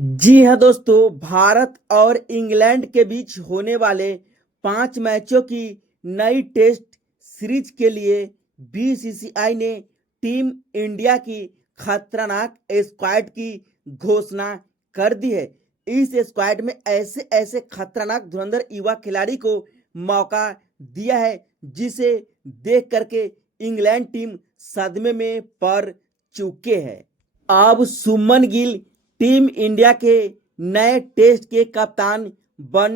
जी हाँ दोस्तों, भारत और इंग्लैंड के बीच होने वाले 5 मैचों की नई टेस्ट सीरीज के लिए बीसीसीआई ने टीम इंडिया की खतरनाक स्क्वाड की घोषणा कर दी है। इस स्क्वाड में ऐसे ऐसे खतरनाक धुरंधर युवा खिलाड़ी को मौका दिया है जिसे देख करके इंग्लैंड टीम सदमे में पड़ चुके हैं। अब सुमन गिल टीम इंडिया के नए टेस्ट के कप्तान बन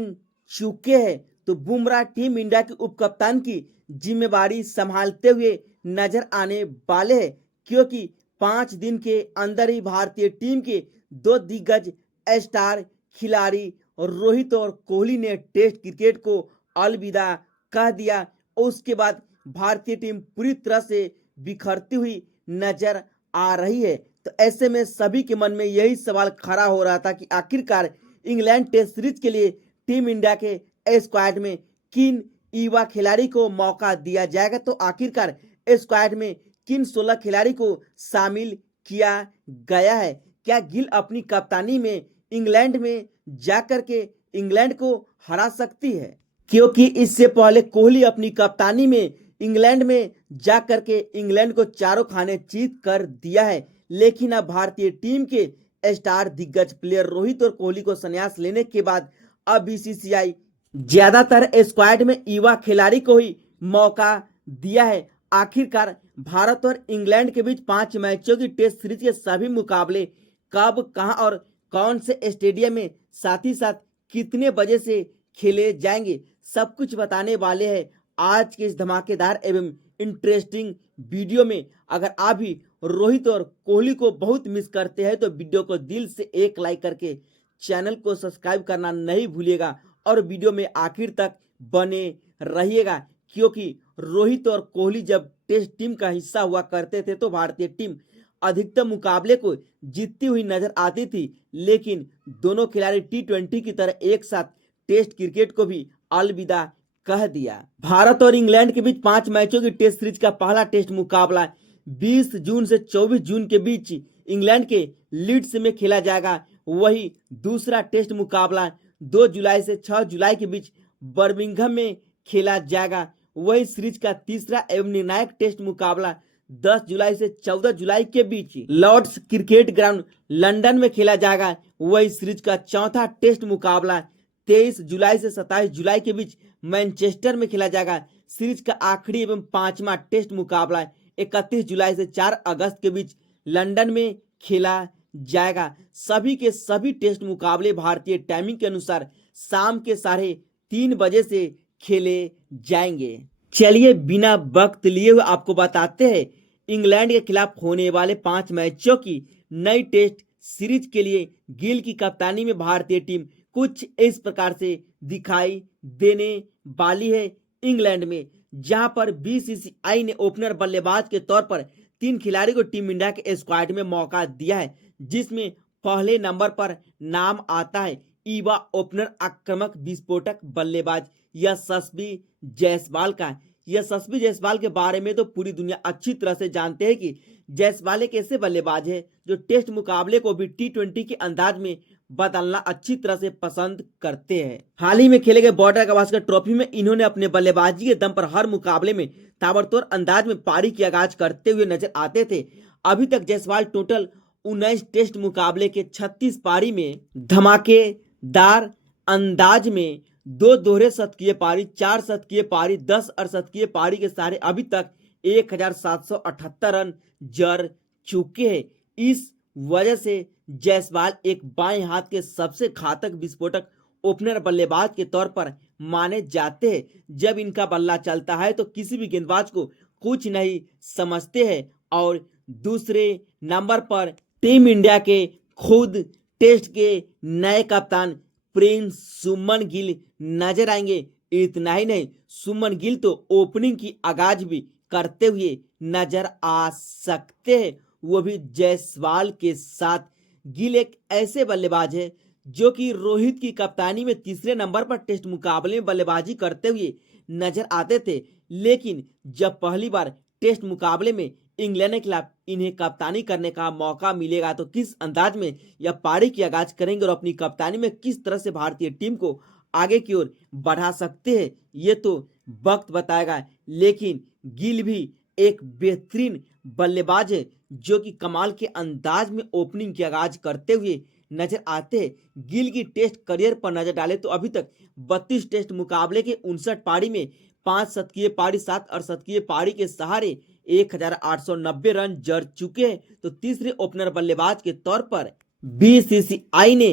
चुके हैं, तो बुमराह टीम इंडिया के उप कप्तान की जिम्मेवारी संभालते हुए नजर आने वाले हैं, क्योंकि 5 दिन के अंदर ही भारतीय टीम के 2 दिग्गज स्टार खिलाड़ी रोहित और कोहली ने टेस्ट क्रिकेट को अलविदा कह दिया। उसके बाद भारतीय टीम पूरी तरह से बिखरती हुई नजर आ रही है। तो ऐसे में सभी के मन में यही सवाल खड़ा हो रहा था कि आखिरकार इंग्लैंड टेस्ट सीरीज के लिए टीम इंडिया के स्क्वाड में किन युवा खिलाड़ी को मौका दिया जाएगा। तो आखिरकार स्क्वाड में किन 16 खिलाड़ी को शामिल किया गया है। क्या गिल अपनी कप्तानी में इंग्लैंड में जाकर के इंग्लैंड को हरा सकती है, क्योंकि इससे पहले कोहली अपनी कप्तानी में इंग्लैंड में जाकर के इंग्लैंड को चारों खाने चीत कर दिया है। लेकिन अब भारतीय टीम के स्टार दिग्गज प्लेयर रोहित और कोहली को संन्यास लेने के बाद अब बीसीसीआई ज्यादातर स्क्वाड में युवा खिलाड़ी को ही मौका दिया है। आखिरकार भारत और इंग्लैंड के बीच 5 मैचों की टेस्ट सीरीज के सभी मुकाबले कब, कहां और कौन से स्टेडियम में, साथ ही साथ कितने बजे से खेले जाएंगे, सब कुछ बताने वाले हैं आज के इस धमाकेदार एवं इंटरेस्टिंग वीडियो में। अगर आप भी रोहित और कोहली को बहुत मिस करते हैं तो वीडियो को दिल से एक लाइक करके चैनल को सब्सक्राइब करना नहीं भूलिएगा और वीडियो में आखिर तक बने रहिएगा, क्योंकि रोहित और कोहली जब टेस्ट टीम का हिस्सा हुआ करते थे तो भारतीय टीम अधिकतम मुकाबले को जीतती हुई नजर आती थी। लेकिन दोनों खिलाड़ी टी20 की तरह एक साथ टेस्ट क्रिकेट को भी अलविदा कह दिया। भारत और इंग्लैंड के बीच 5 मैचों की टेस्ट सीरीज का पहला टेस्ट मुकाबला 20 जून से 24 जून के बीच इंग्लैंड के लीड्स में खेला जाएगा। वही दूसरा टेस्ट मुकाबला 2 जुलाई से 6 जुलाई के बीच बर्मिंघम में खेला जाएगा। वही सीरीज का तीसरा एवं निर्णायक टेस्ट मुकाबला 10 जुलाई से 14 जुलाई के बीच लॉर्ड्स क्रिकेट ग्राउंड लंदन में खेला जाएगा। वही सीरीज का चौथा टेस्ट मुकाबला 23 जुलाई से 27 जुलाई के बीच मैनचेस्टर में खेला जाएगा। सीरीज का आखिरी एवं 5वां टेस्ट मुकाबला 31 जुलाई से 4 अगस्त के बीच लंदन में खेला जाएगा। सभी के सभी टेस्ट मुकाबले भारतीय टाइमिंग के अनुसार शाम के 3:30 बजे से खेले जाएंगे। चलिए बिना वक्त लिए हुए आपको बताते हैं इंग्लैंड के खिलाफ होने वाले 5 मैचों की नई टेस्ट सीरीज के लिए गिल की कप्तानी में भारतीय टीम कुछ इस प्रकार से दिखाई देने वाली है। इंग्लैंड में जहां पर बीसीसीआई ने ओपनर बल्लेबाज के तौर पर 3 खिलाड़ी को टीम इंडिया के स्क्वाड में मौका दिया है, जिसमें पहले नंबर पर नाम आता है युवा ओपनर आक्रामक विस्फोटक बल्लेबाज यशस्वी जायसवाल का। यशस्वी जायसवाल के बारे में तो पूरी दुनिया अच्छी तरह से जानते हैं कि जायसवाल एक ऐसे बल्लेबाज है जो टेस्ट मुकाबले को भी टी20 के अंदाज में बदलना अच्छी तरह से पसंद करते हैं। हाल ही में खेले गए बॉर्डर गावस्कर ट्रॉफी में इन्होंने अपने बल्लेबाजी के दम पर हर मुकाबले में ताबड़तोड़ अंदाज में पारी की आगाज करते हुए नजर आते थे। अभी तक जायसवाल टोटल 19 टेस्ट मुकाबले के 36 पारी में धमाकेदार अंदाज में 2 दोहरे शतकीय पारी, 4 शतकीय पारी, 10 अर्धशतकीय पारी के सारे अभी तक 1778 रन जड़ चुके हैं। इस वजह से जायसवाल एक बाएं हाथ के सबसे घातक विस्फोटक ओपनर बल्लेबाज के तौर पर माने जाते हैं। जब इनका बल्ला चलता है तो किसी भी गेंदबाज को कुछ नहीं समझते हैं। और दूसरे नंबर पर टीम इंडिया के खुद टेस्ट के नए कप्तान प्रिंस सुमन गिल नजर आएंगे। इतना ही नहीं, सुमन गिल तो ओपनिंग की आगाज भी करते हुए नजर आ सकते हैं, वो भी जायसवाल के साथ। गिल एक ऐसे बल्लेबाज है जो कि रोहित की कप्तानी में तीसरे नंबर पर टेस्ट मुकाबले में बल्लेबाजी करते हुए नजर आते थे। लेकिन जब पहली बार टेस्ट मुकाबले में इंग्लैंड के खिलाफ इन्हें कप्तानी करने का मौका मिलेगा तो किस अंदाज में यह पारी की आगाज करेंगे और अपनी कप्तानी में किस तरह से भारतीय टीम को आगे की ओर बढ़ा सकते हैं, ये तो वक्त बताएगा। लेकिन गिल भी एक बेहतरीन बल्लेबाज है जो कि कमाल के अंदाज में ओपनिंग की आगाज करते हुए नजर आते हैं। गिल की टेस्ट करियर पर नजर डालें तो अभी तक 32 टेस्ट मुकाबले के 59 पारी में 5 शतकीय पारी 7 अर्धशतकीय पारी के सहारे 1890 रन जड़ चुके हैं। तो तीसरे ओपनर बल्लेबाज के तौर पर बीसीसीआई ने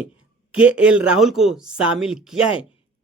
केएल राहुल को शामिल किया है।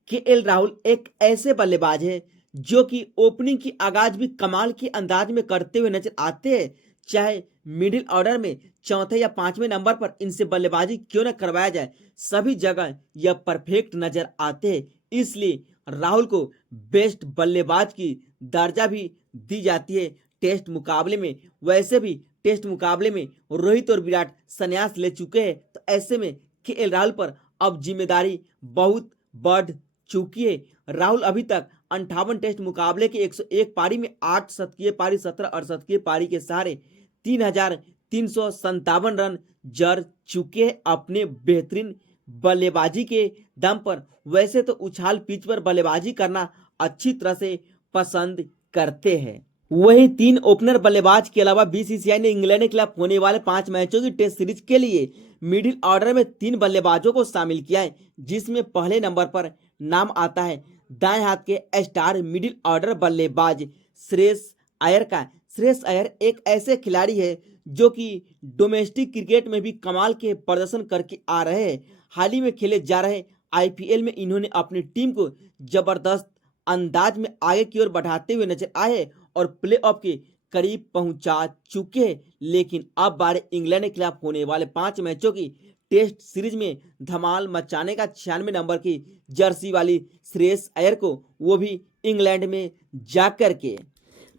केएल राहुल एक ऐसे बल्लेबाज है जो कि ओपनिंग की आगाज भी कमाल के अंदाज में करते हुए नजर आते हैं। चाहे मिडिल ऑर्डर में चौथे या पांचवें नंबर पर इनसे बल्लेबाजी क्यों न करवाया जाए, सभी जगह यह परफेक्ट नजर आते हैं। इसलिए राहुल को बेस्ट बल्लेबाज की दर्जा भी दी जाती है टेस्ट मुकाबले में। वैसे भी टेस्ट मुकाबले में रोहित और विराट संन्यास ले चुके हैं, तो ऐसे में केएल राहुल पर अब जिम्मेदारी बहुत बढ़ चुकी है। राहुल अभी तक 58 टेस्ट मुकाबले के 101 पारी में 8 शतकीय पारी 17 अर्धशतकीय पारी के सहारे 3357 रन जड़ चुके हैं अपने बेहतरीन बल्लेबाजी के दम पर। वैसे तो उछाल पिच पर बल्लेबाजी करना अच्छी तरह से पसंद करते हैं। वहीं 3 ओपनर बल्लेबाज के अलावा बीसीसीआई ने इंग्लैंड के खिलाफ होने वाले 5 मैचों की टेस्ट सीरीज के लिए मिडिल ऑर्डर में 3 बल्लेबाजों को शामिल किया है, जिसमें पहले नंबर पर नाम आता है दाएं हाथ के स्टार मिडिल ऑर्डर बल्लेबाज श्रेयस अय्यर का। श्रेयस अय्यर एक ऐसे खिलाड़ी है जो कि डोमेस्टिक क्रिकेट में भी कमाल के प्रदर्शन करके आ रहे हैं। हाल ही में खेले जा रहे आईपीएल में इन्होंने अपनी टीम को जबरदस्त अंदाज में आगे की ओर बढ़ाते हुए नजर आए और प्लेऑफ के करीब पहुंचा चुके हैं। लेकिन अब बारी इंग्लैंड के खिलाफ होने वाले 5 मैचों की टेस्ट सीरीज में धमाल मचाने का 96 नंबर की जर्सी वाली श्रेयस अय्यर को, वो भी इंग्लैंड में जाकर के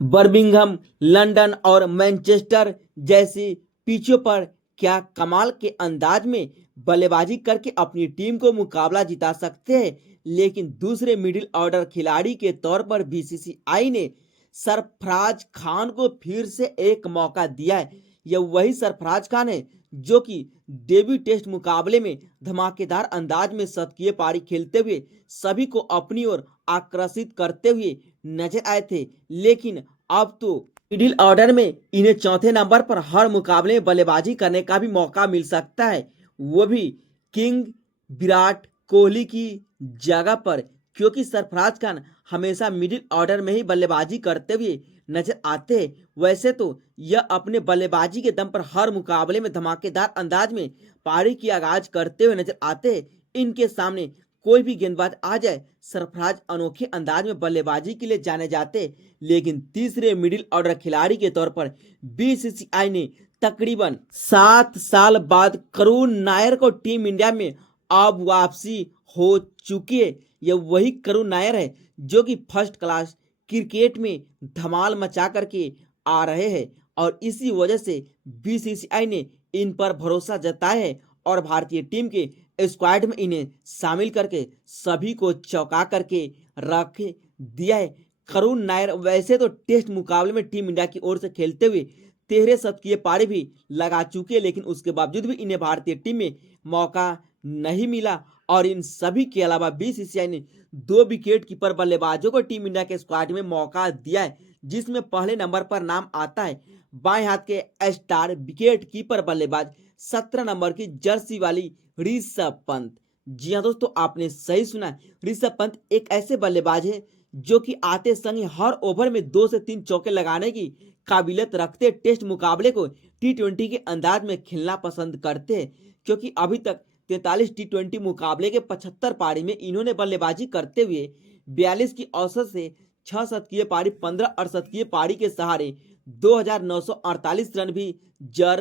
बर्मिंघम, लंदन और मैनचेस्टर जैसी पिचों पर क्या कमाल के अंदाज में बल्लेबाजी करके अपनी टीम को मुकाबला जिता सकते हैं। लेकिन दूसरे मिडिल ऑर्डर खिलाड़ी के तौर पर बीसीसीआई ने सरफराज खान को फिर से एक मौका दिया है। यह वही सरफराज खान है जो कि डेब्यू टेस्ट मुकाबले में धमाकेदार अंदाज में शतकीय पारी खेलते हुए सभी को अपनी ओर आकर्षित करते हुए नजर आए थे। लेकिन अब तो मिडिल ऑर्डर में इन्हें चौथे नंबर पर हर मुकाबले में बल्लेबाजी करने का भी मौका मिल सकता है, वो भी किंग विराट कोहली की जगह पर, क्योंकि सरफराज खान हमेशा मिडिल ऑर्डर में ही बल्लेबाजी करते हुए नजर आते हैं। वैसे तो यह अपने बल्लेबाजी के दम पर हर मुकाबले में धमाकेदार अंदाज में पारी की आगाज करते हुए नजर आते हैं। इनके सामने कोई भी गेंदबाज आ जाए, सरफराज अनोखे अंदाज में बल्लेबाजी के लिए जाने जाते। लेकिन तीसरे मिडिल ऑर्डर खिलाड़ी के तौर पर बीसीसीआई ने तकरीबन 7 साल बाद करुण नायर को टीम इंडिया में अब वापसी हो चुकी है। यह वही करुण नायर है जो कि फर्स्ट क्लास क्रिकेट में धमाल मचा करके आ रहे हैं और इसी वजह से बीसीसीआई ने इन पर भरोसा जताया है और भारतीय टीम के स्क्वाड में इन्हें शामिल करके सभी को चौंका करके रख दिया है। करुण नायर वैसे तो टेस्ट मुकाबले में टीम इंडिया की ओर से खेलते हुए 13 शतकीय पारी भी लगा चुके हैं, लेकिन उसके बावजूद भी इन्हें भारतीय टीम में मौका नहीं मिला। और इन सभी के अलावा बीसीसीआई ने 2 विकेट कीपर बल्लेबाजों को टीम इंडिया के स्क्वाड में मौका दिया है, जिसमें पहले नंबर पर नाम आता है बाएं हाथ के स्टार विकेट कीपर बल्लेबाज 17 नंबर की जर्सी वाली ऋषभ पंत। जी हाँ दोस्तों, आपने सही सुना। ऋषभ पंत एक ऐसे बल्लेबाज है जो कि आते संग हर ओवर में 2 से 3 चौके लगाने की काबिलियत रखते। टेस्ट मुकाबले को टी20 के अंदाज में खेलना पसंद करते हैं, क्योंकि अभी तक 43 टी20 मुकाबले के 75 पारी में इन्होंने बल्लेबाजी करते हुए 42 की औसत से 6 शतकीय पारी 15 अर्धशतकीय पारी के सहारे 2948 रन भी जड़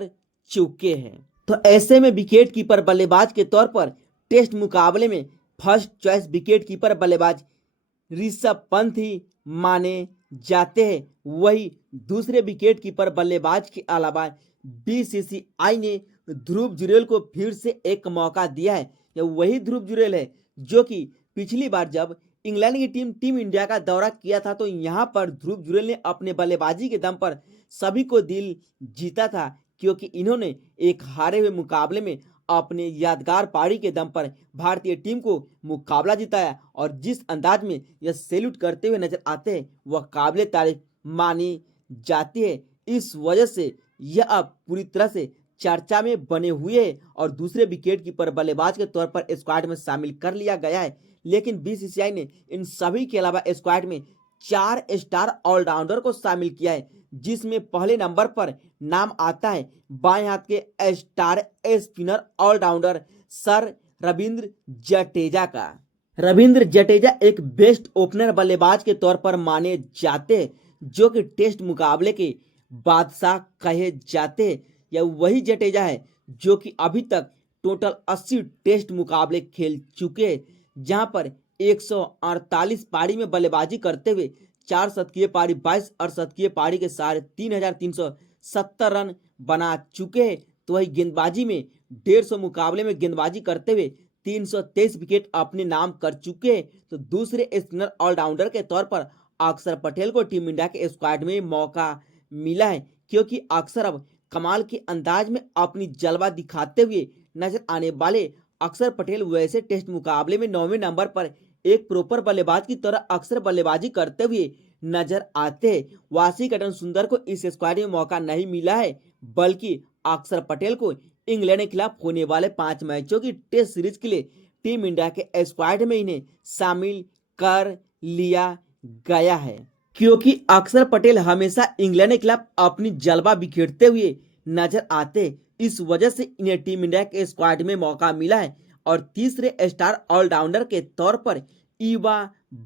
चुके हैं। तो ऐसे में विकेट कीपर बल्लेबाज के तौर पर टेस्ट मुकाबले में फर्स्ट चॉइस विकेट कीपर बल्लेबाज ऋषभ पंत ही माने जाते हैं। वही दूसरे विकेट कीपर बल्लेबाज के अलावा बीसीसीआई ने ध्रुव जुरेल को फिर से एक मौका दिया है। यह वही ध्रुव जुरेल है जो कि पिछली बार जब इंग्लैंड की टीम इंडिया का दौरा किया था, तो यहाँ पर ध्रुव जुरेल ने अपने बल्लेबाजी के दम पर सभी को दिल जीता था, क्योंकि इन्होंने एक हारे हुए मुकाबले में अपने यादगार पारी के दम पर भारतीय टीम को मुकाबला जिताया। और जिस अंदाज में यह सैल्यूट करते हुए नजर आते हैं वह काबिले तारीफ मानी जाती है। इस वजह से यह अब पूरी तरह से चर्चा में बने हुए हैं और दूसरे विकेट कीपर बल्लेबाज के तौर पर स्क्वाड में शामिल कर लिया गया है। लेकिन बीसीसीआई ने इन सभी के अलावा स्क्वाड में 4 स्टार ऑलराउंडर को शामिल किया है, जिसमें पहले नंबर पर नाम आता है बाएं हाथ के star spinner allrounder sir Ravindra Jadeja का। रविंद्र जडेजा एक बेस्ट ओपनर बल्लेबाज के तौर पर माने जाते हैं, जो कि टेस्ट मुकाबले के बादशाह कहे जाते हैं। यह वही जडेजा है जो कि अभी तक टोटल 80 टेस्ट मुकाबले खेल चुके हैं, जहां पर 148 पारी में बल्लेबाजी करते हुए 4 शतकीय पारी, 22 अर्धशतकीय पारी के सारे 3370 रन बना चुके हैं। तो वही गेंदबाजी में 150 मुकाबले में गेंदबाजी करते हुए 323 विकेट अपने नाम कर चुके हैं। तो दूसरे स्पिनर ऑलराउंडर के तौर पर अक्षर पटेल को टीम इंडिया के स्क्वाड में मौका मिला है, क्योंकि अक्षर अब कमाल के अंदाज में अपनी जलवा दिखाते हुए नजर आने वाले अक्षर पटेल वैसे टेस्ट मुकाबले में 9वें नंबर पर एक प्रॉपर बल्लेबाज की तरह अक्सर बल्लेबाजी करते हुए नजर आते हैं। वाशिंगटन सुंदर को इस स्क्वाड में मौका नहीं मिला है, बल्कि अक्षर पटेल को इंग्लैंड के खिलाफ होने वाले 5 मैचों की टेस्ट सीरीज के लिए टीम इंडिया के स्क्वाड में इन्हें शामिल कर लिया गया है, क्योंकि अक्षर पटेल हमेशा इंग्लैंड के खिलाफ अपनी जलवा बिखेरते हुए नजर आते। इस वजह से इन्हें टीम इंडिया के स्क्वाड में मौका मिला है। और तीसरे स्टार ऑलराउंडर के तौर पर युवा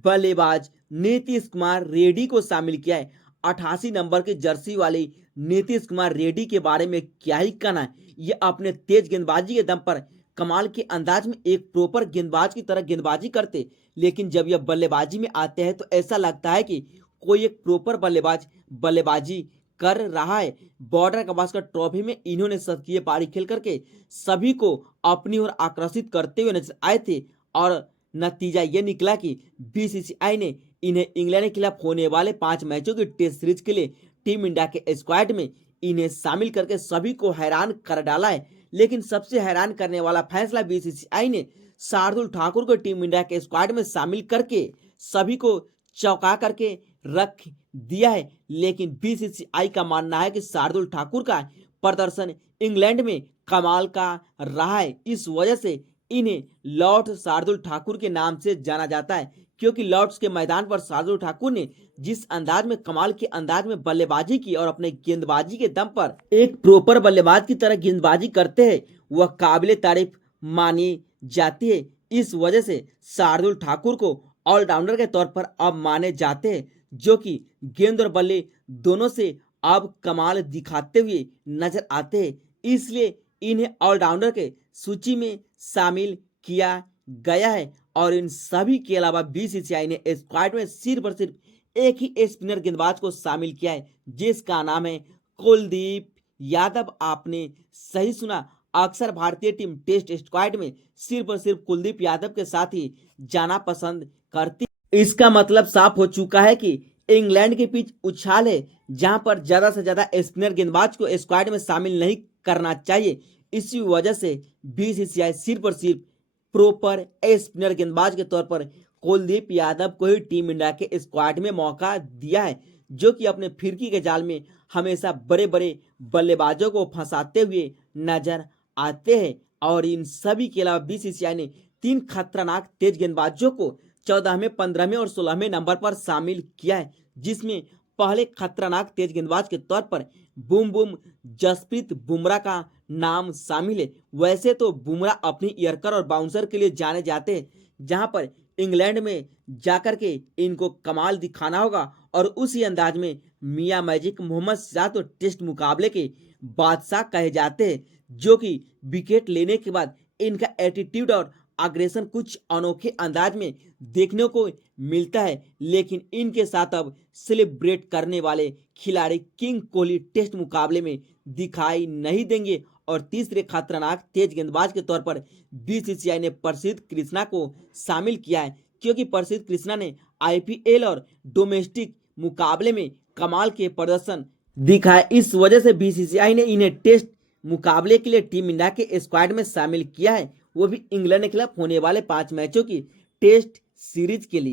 बल्लेबाज नीतीश कुमार रेड्डी को शामिल किया है। 88 नंबर की जर्सी वाले नीतीश कुमार रेड्डी के बारे में क्या ही कहना है। ये अपने तेज गेंदबाजी के दम पर कमाल के अंदाज में एक प्रॉपर गेंदबाज की तरह गेंदबाजी करते, लेकिन जब यह बल्लेबाजी में आते हैं तो ऐसा लगता है कि कोई एक प्रॉपर बल्लेबाज बल्लेबाजी कर रहा है। बॉर्डर गवास्कर ट्रॉफी में इन्होंने शतकीय पारी खेल करके सभी को अपनी ओर आकर्षित करते हुए नजर आए थे और नतीजा ये निकला कि बीसीसीआई ने इन्हें इंग्लैंड के खिलाफ होने वाले 5 मैचों की टेस्ट सीरीज के लिए टीम इंडिया के स्क्वाड में इन्हें शामिल करके सभी को हैरान कर डाला है। लेकिन सबसे हैरान करने वाला फैसला बीसीसीआई ने शार्दुल ठाकुर को टीम इंडिया के स्क्वाड में शामिल करके सभी को चौंका करके रख दिया है। लेकिन बीसीसीआई का मानना है कि शार्दुल ठाकुर का प्रदर्शन इंग्लैंड में कमाल का रहा है। इस वजह से इन्हें लॉर्ड शार्दुल ठाकुर के नाम से जाना जाता है, क्योंकि लॉर्ड्स के मैदान पर शार्दुल ठाकुर ने जिस अंदाज में कमाल के अंदाज में बल्लेबाजी की और अपने गेंदबाजी के दम पर एक प्रॉपर बल्लेबाज की तरह गेंदबाजी करते हैं, वह काबिले तारीफ मानी जाती है। इस वजह से शार्दुल ठाकुर को ऑलराउंडर के तौर पर अब माने जाते हैं, जो कि गेंद और बल्ले दोनों से अब कमाल दिखाते हुए नजर आते हैं। इसलिए इन्हें ऑलराउंडर के सूची में शामिल किया गया है। और इन सभी के अलावा बीसीसीआई ने स्क्वाड में सिर्फ और सिर्फ एक ही स्पिनर गेंदबाज को शामिल किया है, जिसका नाम है कुलदीप यादव। आपने सही सुना, अक्सर भारतीय टीम टेस्ट स्क्वाड में सिर्फ और सिर्फ कुलदीप यादव के साथ ही जाना पसंद करती। इसका मतलब साफ हो चुका है कि इंग्लैंड की पिच उछाल है, जहां पर ज्यादा से ज्यादा स्पिनर गेंदबाज को स्क्वाड में शामिल नहीं करना चाहिए। इसी वजह से बीसीसीआई सिर्फ और सिर्फ प्रॉपर स्पिनर गेंदबाज के तौर पर कुलदीप यादव को ही टीम इंडिया के स्क्वाड में मौका दिया है, जो कि अपने फिरकी के जाल में हमेशा बड़े बड़े बल्लेबाजों को फंसाते हुए नजर आते हैं। और इन सभी के अलावा बीसीसीआई ने 3 खतरनाक तेज गेंदबाजों को 14वें, 15वें और 16वें नंबर पर शामिल किया है, जिसमें पहले खतरनाक तेज गेंदबाज के तौर पर बूम जसप्रीत बुमराह का नाम शामिल है। वैसे तो बुमराह अपनी यॉर्कर और बाउंसर के लिए जाने जाते हैं, जहां पर इंग्लैंड में जाकर के इनको कमाल दिखाना होगा। और उसी अंदाज में मियां मैजिक मोहम्मद सिराज तो टेस्ट मुकाबले के बादशाह कहे जाते हैं, जो कि विकेट लेने के बाद इनका एटीट्यूड और अग्रेशन कुछ अनोखे अंदाज में देखने को मिलता है। लेकिन इनके साथ अब सेलिब्रेट करने वाले खिलाड़ी किंग कोहली टेस्ट मुकाबले में दिखाई नहीं देंगे। और तीसरे खतरनाक तेज गेंदबाज के तौर पर बीसीसीआई ने प्रसिद्ध कृष्णा को शामिल किया है, क्योंकि प्रसिद्ध कृष्णा ने आईपीएल और डोमेस्टिक मुकाबले में कमाल के प्रदर्शन दिखाए। इस वजह से बीसीसीआई ने इन्हें टेस्ट मुकाबले के लिए टीम इंडिया के स्क्वाड में शामिल किया है, वो भी इंग्लैंड के खिलाफ होने वाले 5 मैचों की टेस्ट सीरीज के लिए।